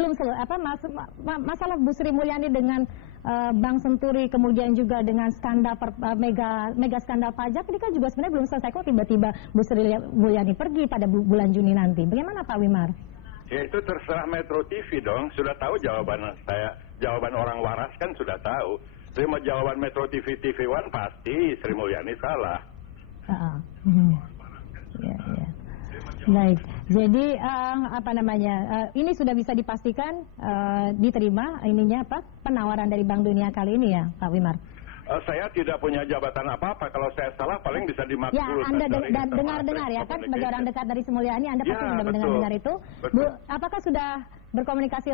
belum masalah Bu Sri Mulyani dengan Bank Senturi, kemudian juga dengan skandal mega skandal pajak ini kan juga sebenarnya belum selesai kok, tiba-tiba Bu Sri Mulyani pergi pada bulan Juni nanti. Bagaimana Pak Wimar? Ya itu terserah Metro TV dong, sudah tahu jawaban saya, jawaban orang waras kan sudah tahu. Terima jawaban Metro TV TV One pasti Sri Mulyani salah. Ya. Baik, jadi ini sudah bisa dipastikan diterima penawaran dari Bank Dunia kali ini ya Pak Wimar? Saya tidak punya jabatan apa-apa, kalau saya salah paling bisa dimaksud. Ya, Anda dengar ya kan sebagai orang dekat dari Sri Mulyani, Anda pasti sudah mendengar itu. Bu, apakah sudah berkomunikasi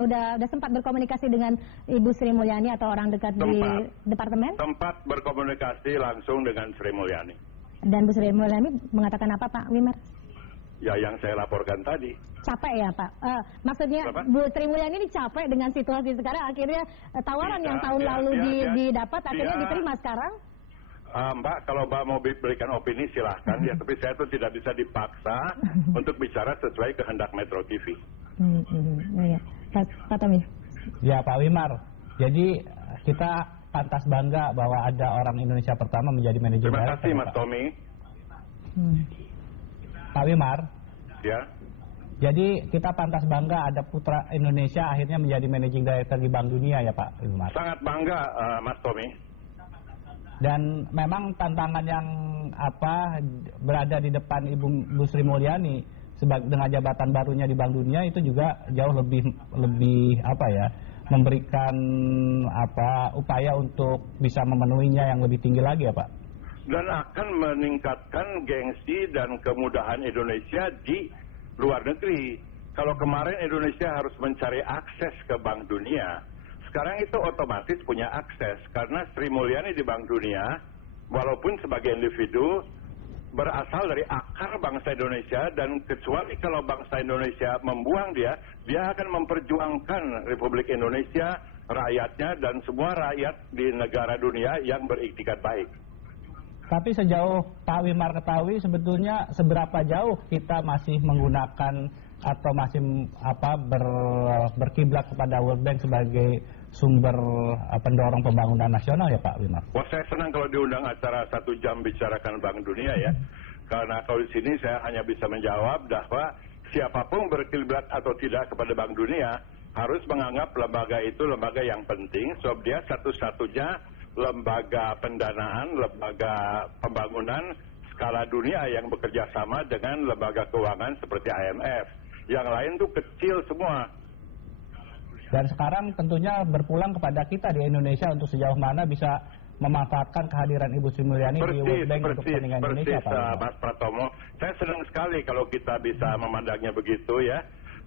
sudah sempat berkomunikasi dengan Ibu Sri Mulyani atau orang dekat di departemen? Sempat berkomunikasi langsung dengan Sri Mulyani. Dan Bu Sri Mulyani mengatakan apa Pak Wimar? Ya yang saya laporkan tadi. Capek ya Pak? Maksudnya Bu Sri Mulyani ini capek dengan situasi sekarang, akhirnya tawaran yang tahun lalu didapat akhirnya diterima sekarang? Mbak, kalau Mbak mau berikan opini silahkan ya, tapi saya itu tidak bisa dipaksa untuk bicara sesuai kehendak Metro TV. Ya. Pak Tommy. Ya Pak Wimar, jadi kita pantas bangga bahwa ada orang Indonesia pertama menjadi manajer. Terima kasih Mas Tommy. Pak Wimar. Ya. Jadi kita pantas bangga ada putra Indonesia akhirnya menjadi managing director di Bank Dunia ya Pak Wimar. Sangat bangga Mas Tommy. Dan memang tantangan yang berada di depan Ibu Sri Mulyani dengan jabatan barunya di Bank Dunia itu juga jauh lebih memberikan upaya untuk bisa memenuhinya yang lebih tinggi lagi ya Pak. Dan akan meningkatkan gengsi dan kemudahan Indonesia di luar negeri. Kalau kemarin Indonesia harus mencari akses ke Bank Dunia, sekarang itu otomatis punya akses karena Sri Mulyani di Bank Dunia, walaupun sebagai individu berasal dari akar bangsa Indonesia, dan kecuali kalau bangsa Indonesia membuang dia akan memperjuangkan Republik Indonesia, rakyatnya dan semua rakyat di negara dunia yang beriktikat baik. Tapi sejauh Pak Wimar ketahui sebetulnya seberapa jauh kita masih menggunakan atau masih berkiblat kepada World Bank sebagai sumber pendorong pembangunan nasional ya Pak Wimar? Wah, saya senang kalau diundang acara 1 jam bicarakan Bank Dunia ya. Karena kalau di sini saya hanya bisa menjawab bahwa siapapun berkiblat atau tidak kepada Bank Dunia harus menganggap lembaga itu lembaga yang penting, sebab dia satu-satunya lembaga pendanaan, lembaga pembangunan skala dunia yang bekerja sama dengan lembaga keuangan seperti IMF. Yang lain tuh kecil semua. Dan sekarang tentunya berpulang kepada kita di Indonesia untuk sejauh mana bisa memanfaatkan kehadiran Ibu Sri Mulyani di World Bank untuk kepentingan Indonesia, Pak Mas Pratomo. Saya senang sekali kalau kita bisa memandangnya begitu ya.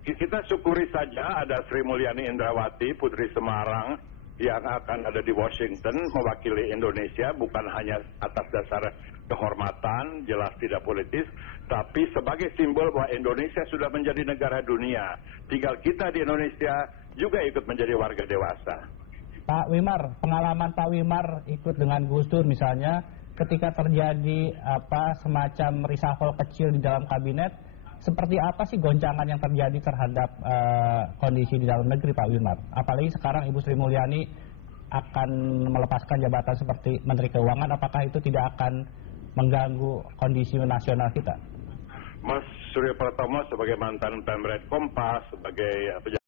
Kita syukuri saja ada Sri Mulyani Indrawati, Putri Semarang, yang akan ada di Washington mewakili Indonesia, bukan hanya atas dasar kehormatan, jelas tidak politis, tapi sebagai simbol bahwa Indonesia sudah menjadi negara dunia. Tinggal kita di Indonesia juga ikut menjadi warga dewasa. Pak Wimar, pengalaman Pak Wimar ikut dengan Gus Dur misalnya, ketika terjadi semacam reshuffle kecil di dalam kabinet, seperti apa sih goncangan yang terjadi terhadap kondisi di dalam negeri Pak Wimar? Apalagi sekarang Ibu Sri Mulyani akan melepaskan jabatan seperti Menteri Keuangan, apakah itu tidak akan mengganggu kondisi nasional kita? Mas Surya Pratomo sebagai mantan Pemret Kompas, sebagai